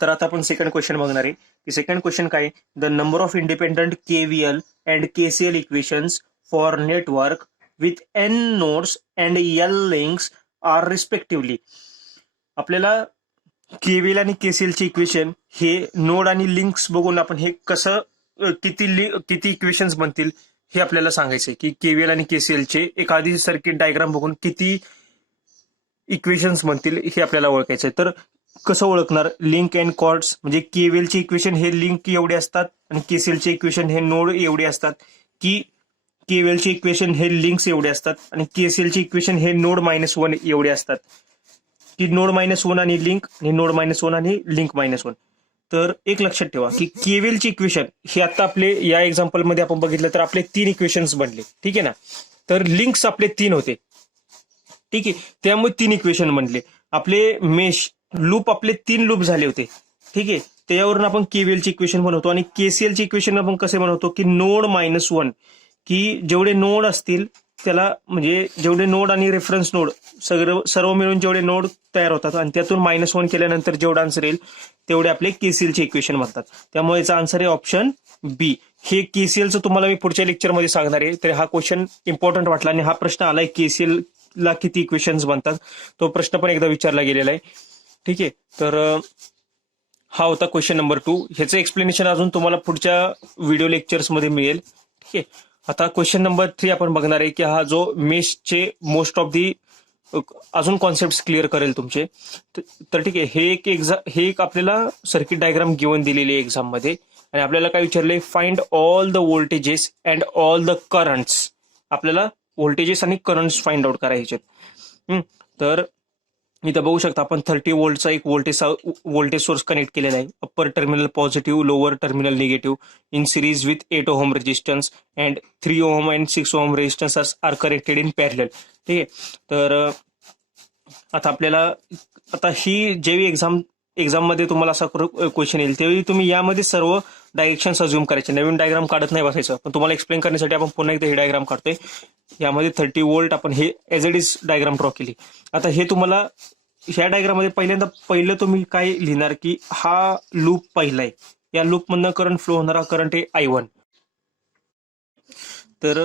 तर आता आपण सेकंड क्वेश्चन बघणार आहे की सेकंड क्वेश्चन काय, the number of independent KVL and KCL equations for network with N nodes and L links are respectively. आपल्याला केव्हीएल आणि केसीएल चे इक्वेशन हे नोड आणि लिंक्स बघून आपण हे कसं किती इक्वेशन्स बनतील हे आपल्याला सांगायचंय की केव्हीएल आणि केसीएल चे एखादी सर्किट डायग्राम बघून किती इक्वेशन्स बनतील हे आपल्याला ओळखायचंय. तर कसं ओळखणार, लिंक अँड कॉर्ड्स म्हणजे केव्हीएल चे इक्वेशन हे लिंक एवढे असतात आणि केसीएल चे इक्वेशन हे नोड एवढे असतात, की केव्हीएल चे इक्वेशन हे लिंक्स एवढे असतात आणि केसीएल चे इक्वेशन हे नोड -1 एवढे असतात, की नोड -1 आणि लिंक आणि नोड -1 आणि लिंक -1. तर एक लक्षात ठेवा की केव्हीएल चे इक्वेशन हे आता आपले या एक्झाम्पल मध्ये आपण बघितलं तर आपले 3 इक्वेशन्स बनले, ठीक आहे ना. तर लिंक्स आपले 3 होते, ठीक आहे, त्यामुळे 3 इक्वेशन बनले. आपले मेश लूप आपले 3 लूप झाले होते, ठीक आहे. त्याच्यावरून आपण केव्हीएल चे इक्वेशन बनवतो आणि केसीएल चे इक्वेशन आपण कसे बनवतो की नोड -1, की जेवढे नोड असतील त्याला म्हणजे जेवढे नोड आणि रेफरन्स नोड सर्व मिळून जेवढे नोड तयार होतात आणि त्यातून -1 केल्यानंतर जेवढा आन्सर येईल तेवढे आपले केसीएल चे इक्वेशन बनतात. त्यामुळे याचा आन्सर आहे ऑप्शन बी. हे केसीएलचं तुम्हाला मी पुढच्या लेक्चरमध्ये सांगणार आहे. तर हा क्वेश्चन इम्पॉर्टंट वाटला आणि हा प्रश्न आलाय केसीएल ला किती इक्वेशन्स बनतात, तो प्रश्न पण एकदा विचारला गेलेला आहे, ठीक आहे. तर हा होता क्वेश्चन नंबर 2. ह्याचं एक्सप्लेनेशन अजून तुम्हाला पुढच्या व्हिडिओ लेक्चर्स मध्ये मिळेल, ठीक आहे. आता क्वेश्चन नंबर 3 आपण बघणार आहे की हा जो मेशचे मोस्ट ऑफ दी अजून कॉन्सेप्ट क्लिअर करेल तुमचे. तर ठीक आहे, हे एक आपल्याला सर्किट डायग्राम गिवन दिलेली आहे एक्झाम मध्ये आणि आपल्याला काय विचारलंय, find all the voltages and all the currents. आपल्याला व्होल्टेजेस आणि करंट्स फाइंड आउट करायचे. तर इथं बघू शकता आपण 30 व्होल्टचा एक व्होल्टेज सोर्स कनेक्ट केलेला आहे. Upper terminal positive, lower terminal negative, in series with 8 ohm resistance and 3 ohm and 6 ohm resistance are connected in parallel, ठीक आहे. तर आता आपल्याला ही जेव्हा एक्झाम मध्ये तुम्हाला असा क्वेश्चन येईल तेव्हा तुम्ही यामध्ये सर्व डायरेक्शन अज्युम करायचे, नवीन डायग्राम काढत नाही बसायचं. पण तुम्हाला एक्सप्लेन करण्यासाठी आपण पुन्हा एकदा ही डायग्राम काढतोय. यामध्ये 30 व्होल्ट आपण हे as it is diagram draw केली. आता हे तुम्हाला ह्या डायग्राम मध्ये पहिलं तुम्ही काय लिहिणार की हा लूप पहिला आहे, या लूप मधनं करंट फ्लो होणारा करंट आहे I1. तर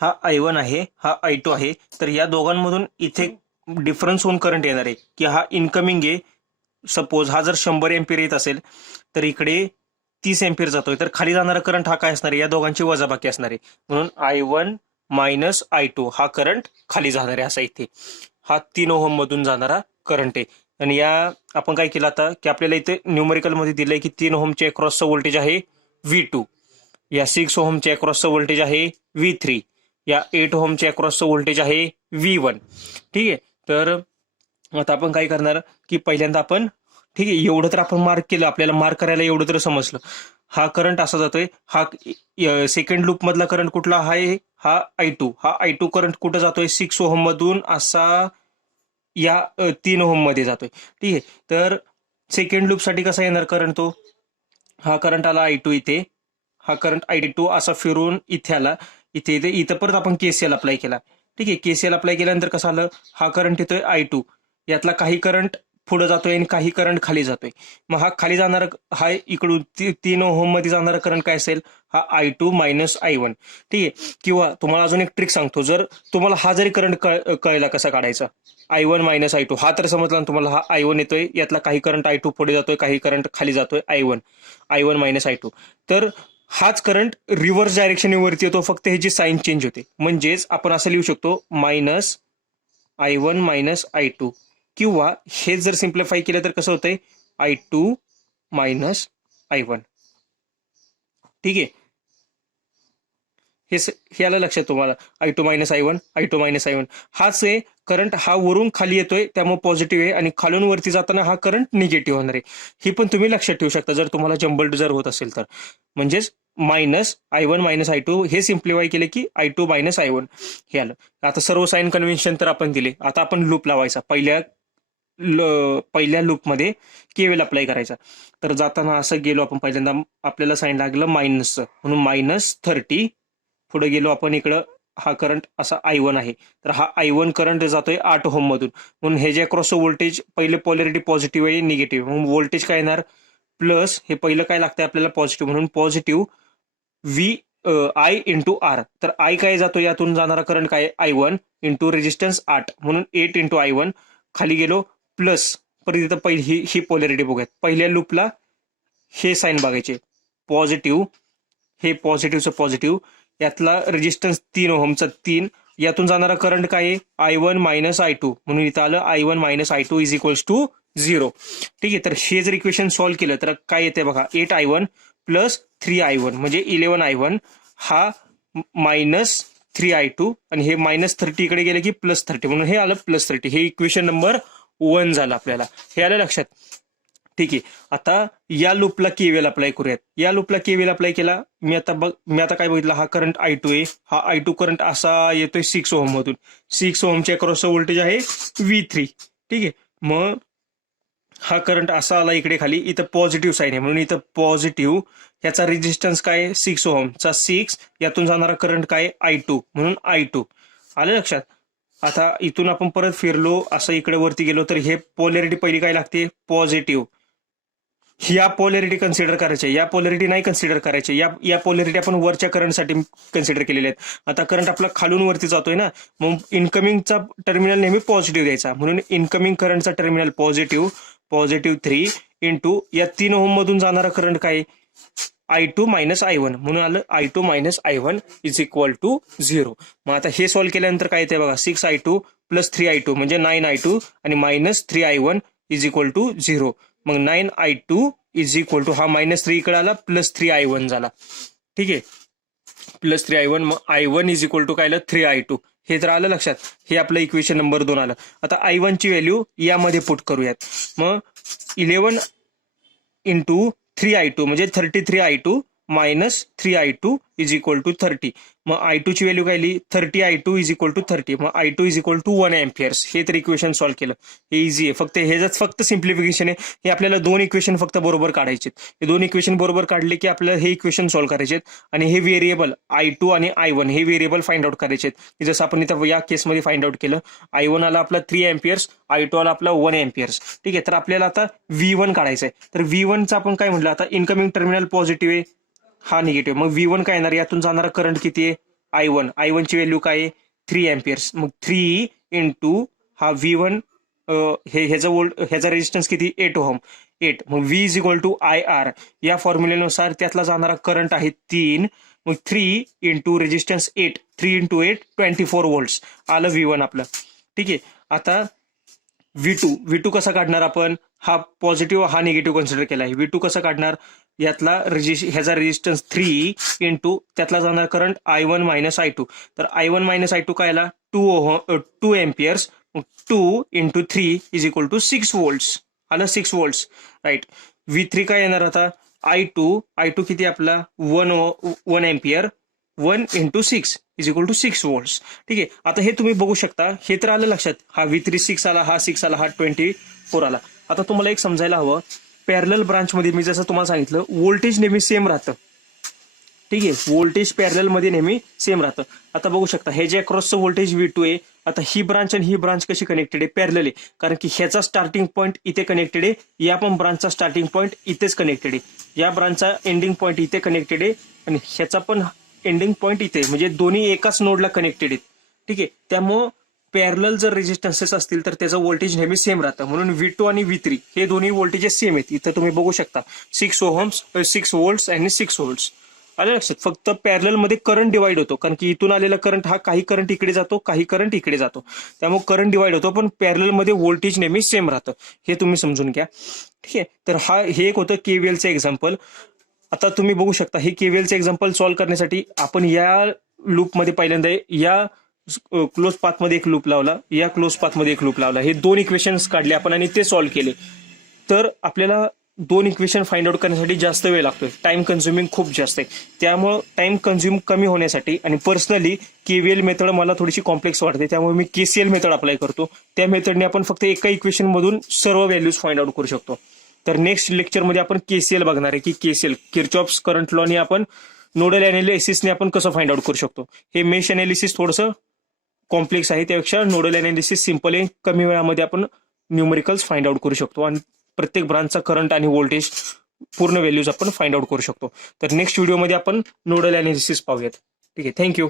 हा I1 आहे, हा I2 आहे. तर या दोघांमधून इथे डिफरन्स होऊन करंट येणार आहे की हा इनकमिंग आहे. सपोज हा जर 100 एम्पियर येत असेल तर इकडे 30 एम्पियर जातोय, तर खाली जाणारा करंट हा काय असणार आहे, या दोघांची वजाबाकी असणार आहे. म्हणून I1 मायनस I2 हा करंट खाली जाणार आहे. असा इथे हा 3 ओहम मधून जाणारा करंट आहे. आणि या आपण काय केलं आता की आपल्याला इथे न्यूमेरिकल मध्ये दिलंय की 3 ओहमच्या अक्रॉसचं व्होल्टेज आहे V2, या 6 ओहमच्या अक्रॉसचं व्होल्टेज आहे V3, या 8 ओहमच्या अक्रॉसचं व्होल्टेज आहे V1, ठीक आहे. तर आता आपण काय करणार की पहिल्यांदा आपण, ठीक आहे, एवढं तर आपण मार्क केलं, आपल्याला मार्क करायला एवढं तर समजलं. हा करंट असा जातोय, हा सेकंड लूप मधला करंट कुठला आहे, हा I2. हा I2 करंट कुठं जातोय, 6 ओहम मधून असा या 3 ओहम मध्ये जातोय, ठीक आहे. तर सेकंड लूप साठी कसा येणार करंट, तो हा करंट आला I2 इथे, हा करंट I2 असा फिरून इथे आला, इथं परत आपण केसीएल अप्लाय केला, ठीक आहे. केसीएल अप्लाय केल्यानंतर कसं आलं, हा करंट येतोय I2, यातला काही करंट पुढे जातोय आणि काही करंट खाली जातोय. मग हा खाली जाणारा, हा इकडून 3 ओहम मध्ये जाणारा करंट काय असेल, हा I2 मायनस I1, ठीक आहे. किंवा तुम्हाला अजून एक ट्रिक सांगतो, जर तुम्हाला हा जरी करंट कळला कसा काढायचा, I1 मायनस I2 हा तर समजला ना तुम्हाला, हा I1 येतोय, यातला काही करंट I2 पुढे जातोय, काही करंट खाली जातोय, I1 मायनस I2. तर हाच करंट रिव्हर्स डायरेक्शन वरती येतो, फक्त ह्याची साईन चेंज होते. म्हणजेच आपण असं लिहू शकतो मायनस I1 मायनस I2, किंवा हे जर सिम्प्लिफाय केलं तर कसं होतंय, I2 मायनस I1, ठीक आहे. हे आलं लक्षात तुम्हाला, I2 मायनस I1 हाच आहे करंट, हा वरून खाली येतोय त्यामुळे पॉझिटिव्ह आहे आणि खालून वरती जाताना हा करंट निगेटिव्ह होणार आहे. ही पण तुम्ही लक्षात ठेवू शकता जर तुम्हाला जंबल्ड जर होत असेल तर. म्हणजेच मायनस I1 मायनस I2 हे सिम्प्लिफाय केले की I2 मायनस I1 हे आलं. आता सर्व साइन कन्व्हेन्शन तर आपण दिले, आता आपण लूप लावायचा. पहिल्या लूपमध्ये केव्हीएल अप्लाय करायचा. तर जाताना असं गेलो आपण, पहिल्यांदा आपल्याला साइन लागलं मायनसचं, म्हणून -30, पुढे गेलो आपण इकडं हा करंट असा I1 आहे, तर हा I1 करंट जातोय 8 ओहम मधून, म्हणून हे जे क्रॉस व्होल्टेज पहिले पॉलॅरिटी पॉझिटिव्ह आहे निगेटिव्ह, म्हणून व्होल्टेज काय येणार प्लस, हे पहिलं काय लागतंय आपल्याला पॉझिटिव्ह, म्हणून positive V I into R. तर आय काय जातो यातून जाणारा करंट काय I1 इंटू रेजिस्टन्स 8, म्हणून 8 इंटू I1 खाली गेलो प्लस, परत इथं पहिली ही पॉलॅरिटी बघूयात. पहिल्या लूपला हे साईन बघायचे पॉझिटिव्ह, हे पॉझिटिव्हचं पॉझिटिव्ह, यातला रेजिस्टन्स 3 ओहमचा 3, यातून जाणारा करंट काय आहे I1 मायनस I2, म्हणून इथं आलं I1 minus I2 is equals to 0. ठीक आहे, तर हे जर इक्वेशन सॉल्व्ह केलं तर काय येते बघा, 8I1 प्लस 3I1 म्हणजे 11I1, हा मायनस 3I2 आणि हे मायनस 30 इकडे गेले की प्लस 30, म्हणून हे आलं प्लस 30. हे इक्वेशन नंबर 1 झालं आपल्याला, हे आलं लक्षात. ठीक आहे, आता या लूपला केव्हीएल अप्लाय करूयात. या लूपला केव्हीएल अप्लाय केला, मी आता काय बघितलं, हा करंट I2 आहे, हा I2 करंट असा येतोय 6 ओहम मधून, 6 ओहमच्या अक्रॉसचं व्होल्टेज आहे V3. ठीक आहे, मग हा करंट असा आला इकडे खाली, इथं पॉझिटिव्ह साईन आहे, म्हणून इथं पॉझिटिव्ह, याचा रेजिस्टन्स काय 6 ओहमचा 6, यातून जाणारा करंट काय I2, म्हणून I2 आलं लक्षात. आता इथून आपण परत फिरलो असं इकडे वरती गेलो तर हे पोलॅरिटी पहिली काय लागते पॉझिटिव्ह, या पोलॅरिटी कन्सिडर करायचे, या पोलॅरिटी नाही कन्सिडर करायचे, या पोलॅरिटी आपण वरच्या करंटसाठी कन्सिडर केलेल्या आहेत. आता करंट आपला खालून वरती जातोय ना, मग इनकमिंगचा टर्मिनल नेहमी पॉझिटिव्ह द्यायचा, म्हणून इनकमिंग करंटचा टर्मिनल पॉझिटिव्ह 3 इंटू या 3 ओहम मधून जाणारा करंट काय I2 मायनस I1, म्हणून आलं I2 minus I1 is equal to 0. मग आता हे सॉल्व्ह केल्यानंतर काय येते बघा, 6I2 प्लस 3I2 म्हणजे 9I2 आणि minus 3I1 is equal to 0. मग 9I2 इज इक्वल टू, हा मायनस 3 इकडे आला प्लस 3I1 झाला. ठीक आहे, प्लस 3I1, मग I1 इज इक्वल टू काय आलं 3I2. हे तर आलं लक्षात, हे आपलं इक्वेशन नंबर 2 आलं. आता I1 ची व्हॅल्यू यामध्ये पुट करूयात, मग 11 इंटू 3I2 म्हणजे 33I2 minus 3I2 is equal to 30. मग I2 ची व्हॅल्यू काय लिही 30I2 इज इक्वल टू 30, मग I2 is equal to 1 amperes. हे तर इक्वेशन सॉल्व्ह केलं, हे इझी आहे, फक्त ह्याच्यात फक्त सिम्प्लिफिकेशन आहे. हे आपल्याला 2 इक्वेशन फक्त बरोबर काढायचे, हे 2 इक्वेशन बरोबर काढले की आपल्याला हे इक्वेशन सॉल्व्ह करायचे आणि हे व्हेरिएबल I2 आणि I1 हे व्हेरिएबल फाइंड आउट करायचे. जसं आपण इथं या केसमध्ये फाइंड आउट केलं, I1 आला आपला 3 एम्पियर्स, I2 आला आपला 1 एम्पियर्स. ठीक आहे, तर आपल्याला आता V1 काढायचं आहे. तर V1चं आपण काय म्हटलं, आता इनकमिंग टर्मिनल पॉझिटिव्ह आहे, हा निगेटिव्ह, मग V1 काय येणार, यातून जाणारा करंट किती आहे I1 ची व्हॅल्यू काय आहे 3 एम्पियर्स, मग 3 इंटू हा V1 ह्याचा रेजिस्टन्स किती 8 ओहम, 8, मग V is equal to IR. या फॉर्म्युलेनुसार त्यातला जाणारा करंट आहे 3, मग 3 इंटू रेजिस्टन्स 8, 3 इंटू 8 24 व्होल्ट्स आलं V1 आपलं. ठीक आहे, आता V2 कसा काढणार आपण, हा पॉझिटिव्ह हा निगेटिव्ह कन्सिडर केला आहे. V2 कसा काढणार, यातला ह्याचा रेजिस्टन्स 3 इंटू त्यातला जाणार करंट I1 मायनस I2. तर I1 मायनस I2 काय आला 2 amperes, 2 into 3 is equal to 6 volts आलं, 6 व्होल्ट्स राईट. V3 काय येणार आता I2 किती आपला 1 ampere, 1 into 6 is equal to 6 volts. ठीक आहे, आता हे तुम्ही बघू शकता, हे तर आलं लक्षात, हा V3 6 आला, हा 6 आला, हा 24 आला. आता तुम्हाला एक समजायला हवं, पॅरलल ब्रांच मध्ये मी जसं तुम्हाला सांगितलं व्होल्टेज नेहमी सेम राहतं. ठीक आहे, व्होल्टेज पॅरलल मध्ये नेहमी सेम राहतं. आता बघू शकता हे जे अक्रॉसचं व्होल्टेज V2 आहे, आता ही ब्रांच आणि ही ब्रांच कशी कनेक्टेड आहे, पॅरलल आहे, कारण की ह्याचा स्टार्टिंग पॉईंट इथे कनेक्टेड आहे, या पण ब्रांचचा स्टार्टिंग पॉईंट इथेच कनेक्टेड आहे, या ब्रांचचा एंडिंग पॉईंट इथे कनेक्टेड आहे आणि ह्याचा पण एंडिंग पॉईंट इथे, म्हणजे दोन्ही एकाच नोडला कनेक्टेड आहेत. ठीक आहे, त्यामुळं पॅरलल जर रेजिस्टन्सेस असतील तर त्याचं व्होल्टेज नेहमी सेम राहतं, म्हणून V2 आणि V3 हे दोन्ही व्होल्टेजेस सेम आहेत. इथं तुम्ही बघू शकता 6 ओहम्स 6 व्होल्ट्स आणि 6 व्होल्ट्स आलं लक्षात. फक्त पॅरलल मध्ये करंट डिवाइड होतो, कारण की इथून आलेला करंट हा काही करंट इकडे जातो, काही करंट इकडे जातो, त्यामुळे करंट डिवाइड होतो, पण पॅरलल मध्ये व्होल्टेज नेहमी सेम राहतं, हे तुम्ही समजून घ्या. ठीक आहे, तर हे एक होतं केव्हीएलचं एक्झाम्पल. आता तुम्ही बघू शकता हे केव्हीएलचं एक्झाम्पल सॉल्व्ह करण्यासाठी आपण या लूपमध्ये पहिल्यांदा या क्लोज पाथमध्ये एक लूप लावला, या क्लोज पाथमध्ये एक लूप लावला, हे 2 इक्वेशन्स काढले आपण आणि ते सॉल्व्ह केले. तर आपल्याला 2 इक्वेशन फाइंड आउट करण्यासाठी जास्त वेळ लागतोय, टाइम कन्झ्युमिंग खूप जास्त आहे. त्यामुळे टाइम कन्झ्युम कमी होण्यासाठी आणि पर्सनली केव्हीएल मेथड मला थोडीशी कॉम्प्लेक्स वाटते, त्यामुळे मी KCL मेथड अप्लाय करतो. त्या मेथडने आपण फक्त एका इक्वेशन मधून सर्व व्हॅल्यूज फाइंड आउट करू शकतो. तर नेक्स्ट लेक्चरमध्ये आपण KCL बघणार आहे की KCL किर्चॉफ्स करंट लॉने आपण नोडल अनालिसिसने आपण कसं फाइंड आउट करू शकतो. हे मेश अनालिसिस थोडंसं कॉम्प्लेक्स आहे, त्यापेक्षा नोडल अनालिसिस सिंपल आहे, कमी वेळामध्ये आपण न्यूमरिकल्स फाइंड आउट करू शकतो आणि प्रत्येक ब्रांचचा करंट आणि व्होल्टेज पूर्ण व्हॅल्यूज आपण फाइंड आउट करू शकतो. तर नेक्स्ट व्हिडिओमध्ये आपण नोडल अनालिसिस पाहूयात. ठीक आहे, थँक्यू.